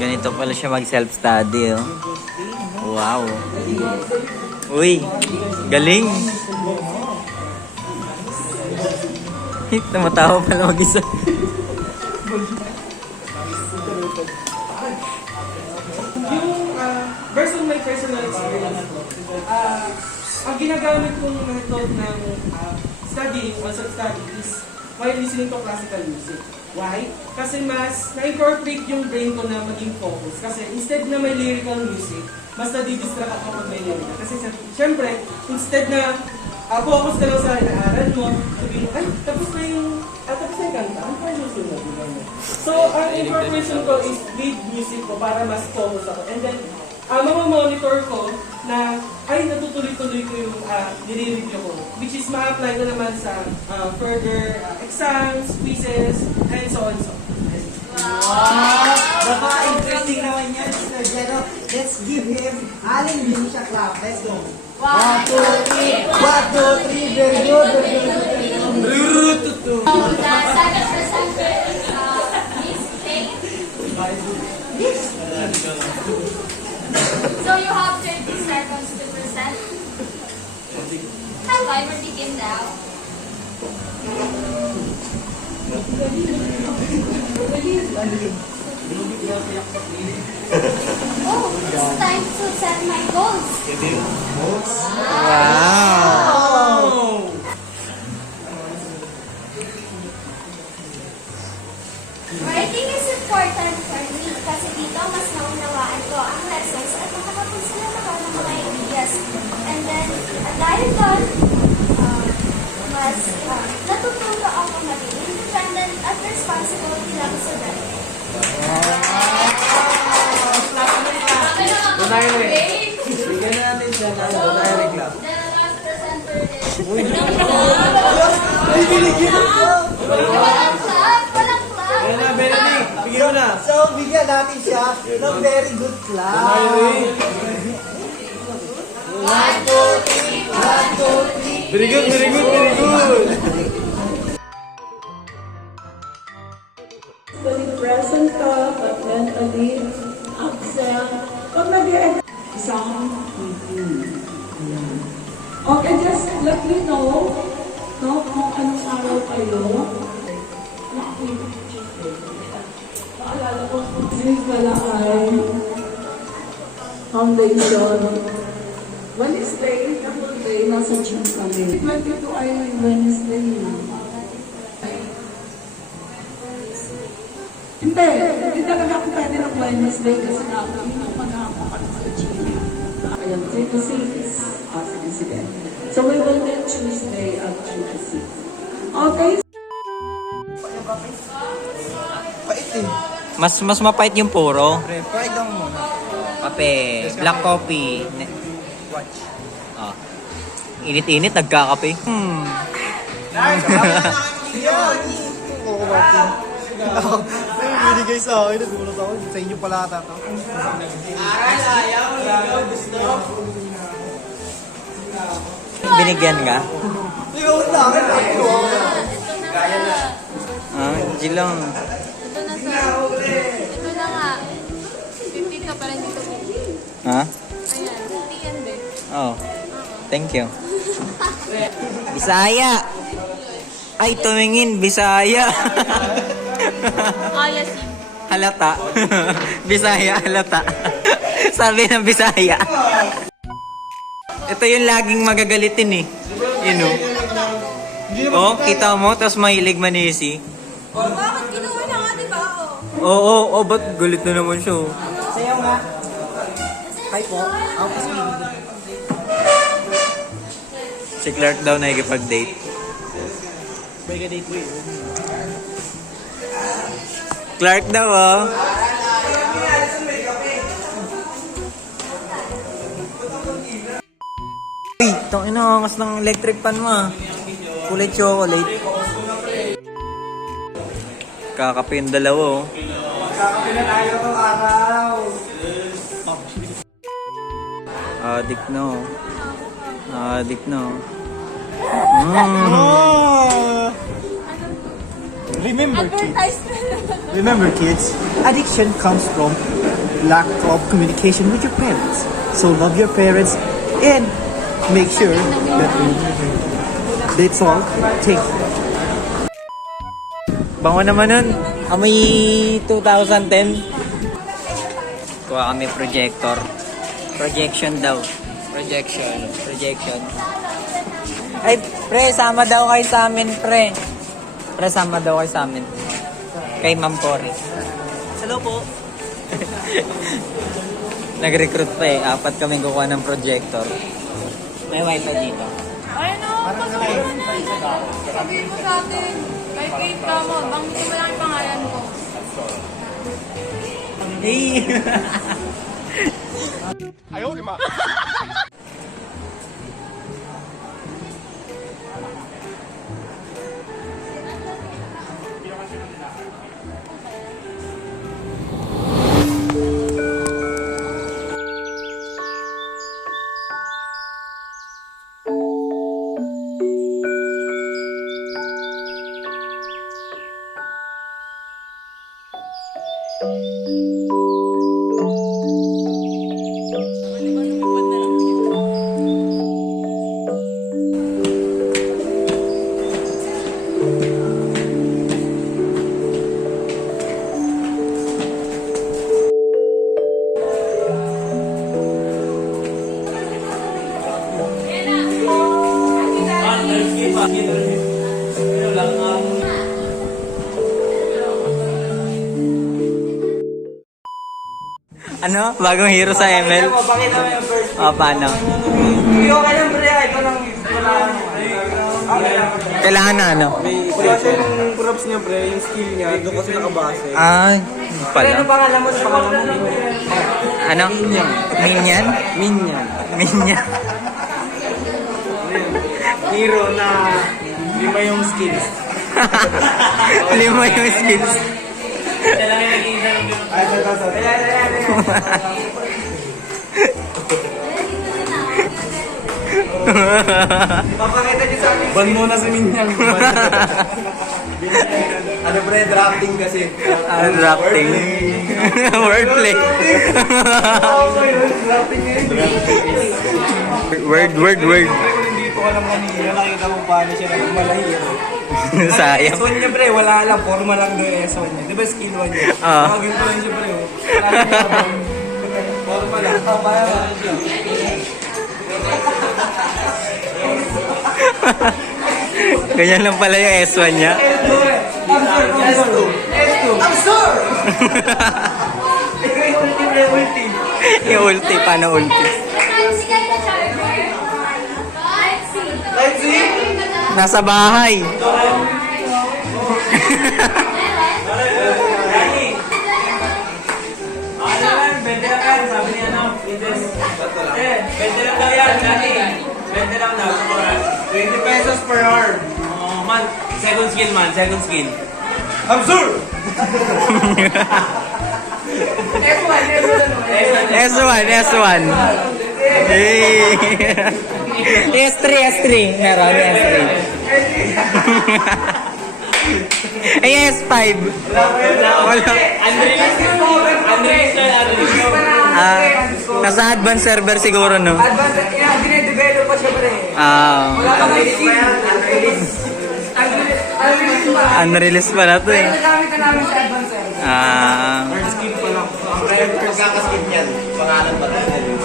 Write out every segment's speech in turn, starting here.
Ganito pala siya mag-self-study, oh. Wow. Uy, galing. Tumatawa pala mag-isa. Based on my personal experience po, ang ginagamit kong method ng studying, also study, is while listening to classical music. Why? Kasi mas na-incorporate yung brain ko na maging focus. Kasi instead na may lyrical music, mas nadidistract ako kapag may lyrical. Kasi syempre, instead na focus ka lang sa inaaral mo, sabihin mo, ay, tapos na yung kanta, ano pa yung susunod? So, ang incorporation ko is lead music ko para mas focus ako. And then, monitor ko na ay natutuloy-tuloy ko yung nire-review ko, which is ma-apply ko naman sa further exams, quizzes, and so on so. Wow! Napaka-interesting naman yan, Mr. Jero. Let's give him Allen Binisha clap. Let's go. 1, 2, 3. 1, 2, 3. Very good. So you have 30 seconds to present. Timer begin now. Oh, it's time to set my goals. Wow! Writing is important for me kasi dito mas naunawaan ko ang lessons at nakakapagsalan ako ng mga ideas. And then, at dahil doon, mas natututo ako maging independent at responsible bilang student. Bigyan na natin siya ng direct clap. The last presenter is... Walang clap! Walang clap! Benedict, bigyan mo na. So, bigyan natin siya ng very good clap. 1, 2, 3. 1, 2, 3. Very good, very good, very good. Present ka, but mentally absent. Pag nag-exam, okay, just let me know, no, kung anong araw kayo. Paalala ko, this pala ay foundation. Wednesday, the whole day, nasa gym kami. 22 ay may Wednesday na. Hindi talaga ako pwede ng Wednesday kasi nakakainom pa na ako sa gym. Ayan, 3 to 6. Sige. So we will meet Tuesday at 3 to 6. Okay? Pait eh. Mas mapait yung puro. Pre, pride lang muna. Kape, black coffee. Watch. Oh. Init-init, nagkakape. Binigay sa akin, nagulat ako. Sa inyo pala ata to. Binigyan ka? Ikaw na akin. Jilong. Ito na sa... Ito na nga. 50 ka pa rin dito. Ha? Ayan, 50 yan, be. Oh. Thank you. Bisaya. Ay, tumingin. Bisaya. Kaya si... Halata. Bisaya, halata. Sabi ng Bisaya. Ito yung laging magagalitin eh. You know? Oh, kita mo, tapos mahilig manisi. Bakit kinuha na nga, di ba? Oo, ba't galit na naman siya? Sayaw nga. Hi po. Ako po si Bibi. Si Clark daw nakikipag-date. Mega date ko yun. Clark daw, oh. Uy, tangin na, angas ng electric pan mo ah. Kulay chocolate. Kakape yung dalawa, oh. Kakapi na tayo ng araw. Adik na, oh. Adik na, oh. Remember kids. Advertisement. Remember kids, addiction comes from lack of communication with your parents. So love your parents and make sure that that's all. Take Bango naman nun. Amoy 2010. Kuha kami projector. Projection daw. Projection. Ay, pre, sama daw kayo sa amin, pre. Pre, sama daw kayo sa amin. Kay Ma'am Cory. Hello po. Nag-recruit pa eh. 4 kami kukuha ng projector. May wifi dito. Ay, no. Sabihin mo sa atin. Kay Kate ka mo. Banggitin mo lang yung pangalan mo. Hey! Ano? Bagong hero sa ML? Pakita mo yung first. Paano? Hindi okay lang pre. Ito lang. Kailangan na ano? Wala siya yung props niya, pre. Yung skill niya. Doon kasi nakabase. Ay, pala. Ano pangalan mo? Ano? Minion? Minion. Hero na 5 yung skills. 5 yung skills. Ay, ito. Papakita niyo sa amin. Ban muna si Minyang. Ano pre, drafting kasi. Drafting. Wordplay. Drafting ngayon. Word. Kung hindi ko alam kanina, nakita mo paano siya nagmalahiro. Sayang. S1 niya pre, wala lang. Forma lang doon yung S1 niya. Di ba skill 1 niya? Ah. Tawagin ko lang siya pre. Wala lang yung forma lang. Ganyan lang pala yung S1 niya. S2. I'm sorry! Ikaw yung ulti pre, ulti. Yung ulti. Paano ulti? Sikat na charger. Let's see. Nasa bahay. Bente lang yan, sabi niya no? Bente lang daw yan, Johnny. Bente lang daw, 20 pesos per hour. Oh, man, second skill man, second skill. Absurd! S1. Hey. S3. Meron, S3. Ay, S5. Wala. Nasa advanced server siguro, no? Advanced, dinedevelop pa siya pre. Wala pa kayo skill. Unreleased pa na to eh. Nagamit na namin sa advanced server. First skill pa lang. Ang pagkakaskip niyan, pangalan ba tayo?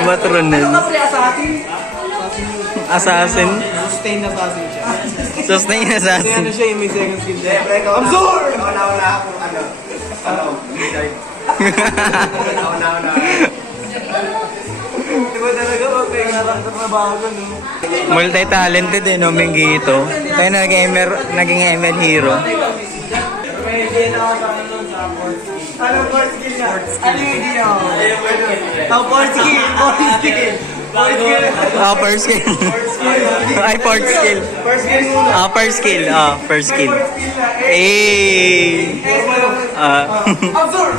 Matron na yun. Ano ka pre, assassin? Assassin. Sustain assassin siya. Sustain Kasi assassin. ano siya, yung may second skill siya. Siyempre, ikaw. Absurd! Nauna ako, wizard. Nauna. Di ba talaga, pag may naratrabaho ka, no? Multi-talented eh, no? Minggito. Kaya naging ML hero. Pwede na ako sa ano nun, sa fourth skill. Anong fourth skill niya? Ano yung idea mo? Fourth skill! First skill. Ay, fourth skill. First skill muna. First skill. First skill. Fourth skill na. Eh. Absurd!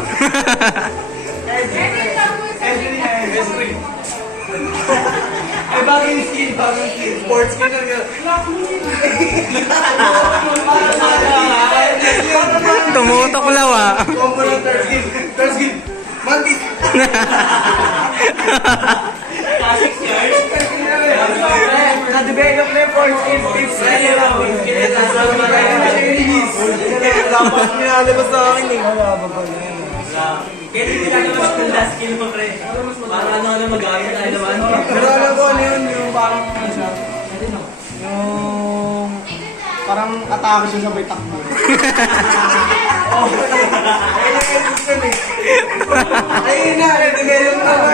Ay, bagay yung skill. Fourth skill na. Tumutok law ah. Combo ng third skill. Third skill. Bandit. Na-develop na yung fourth skill, fifth skill. Dapat nilalabas sa akin eh. Kaya hindi lalabas yung last skill mo, pre. Para ano magamit tayo naman. Pero alam ko ano yun, yung parang yung parang atake siya sabay takbo. Ayun na, nag-develop na ba?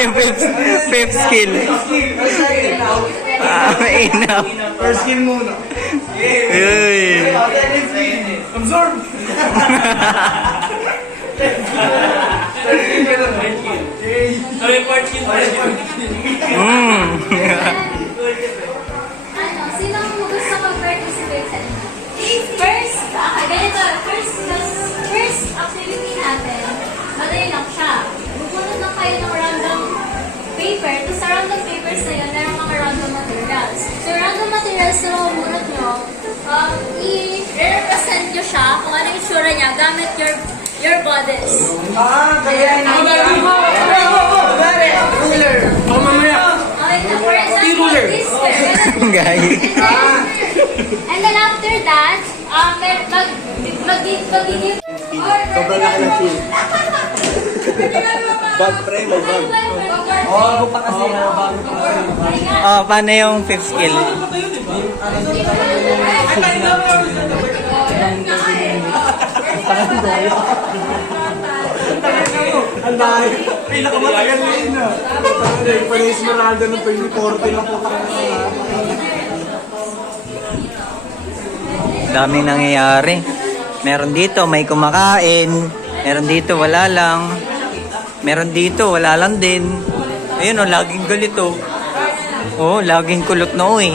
Yung fifth skill. Enough. First skill muna. Uy. Absorb! Mm. Ano, sino ang gusto mag-participate sa inyo? First activity natin, madali lang siya. Bubunod lang kayo ng random paper. Tapos sa random papers na yun, meron mga random materials. So, random materials na mabunod nyo, i-represent nyo siya kung ano yung sura niya gamit your bodies. Kaya Ruler. O mamaya. Okay, na, for example, this pair. Guys. And then after that, mag-give Sobrang laki ng shield. Bag pre, may bag. bago pa kasi. Bago pa kasi. Oh, paano yung fifth skill? Ang dahil. Pinakamatagal na yun ah. Pala Esmeralda ng 2040 na po. Daming nangyayari. Meron dito, may kumakain. Meron dito, wala lang. Meron dito, wala lang din. Ayun oh, laging galit oh. Oh, laging kulot na oh eh.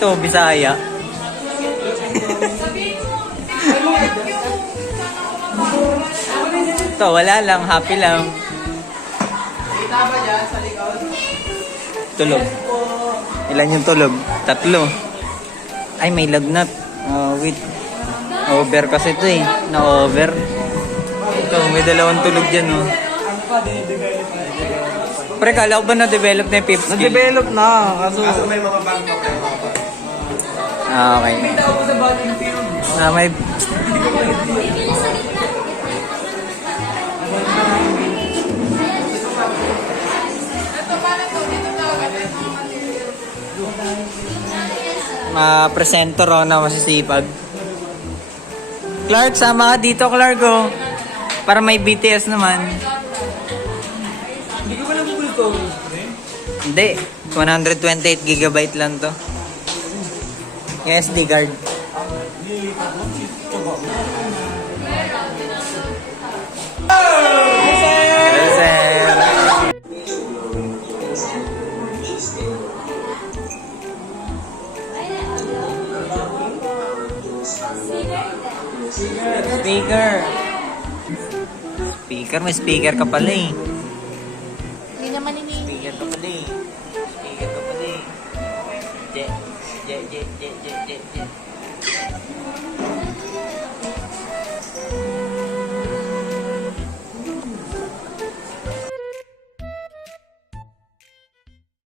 Ito, Bisaya. Ito, wala lang, happy lang. Tulog. Ilan yung tulog? 3. Ay, may lagnat. Wait. Over kasi ito eh. Na-over. Ito, may 2 tulog dyan oh. Pre, kala ko ba na-develop na yung fifth skill? Na-develop na. Kaso may mga bag pa kayo. Ah, okay. May tao ko sa battlefield. May... Bibili sa gitna. Ito, paano to? Dito daw. Ito yung mga materials. Ma-presenter oh, na masisipag. Clark, sama ka dito, Clark oh. Para may BTS naman. Hindi ko pa nabubulot ko. Hindi. 128 GB lang to. Yung SD card. Yes, sir. Speaker. Speaker, may speaker ka pala eh. Hindi naman ini. Speaker ka pala eh. Speaker ka pala eh. Je, je, je, je, je, je, je.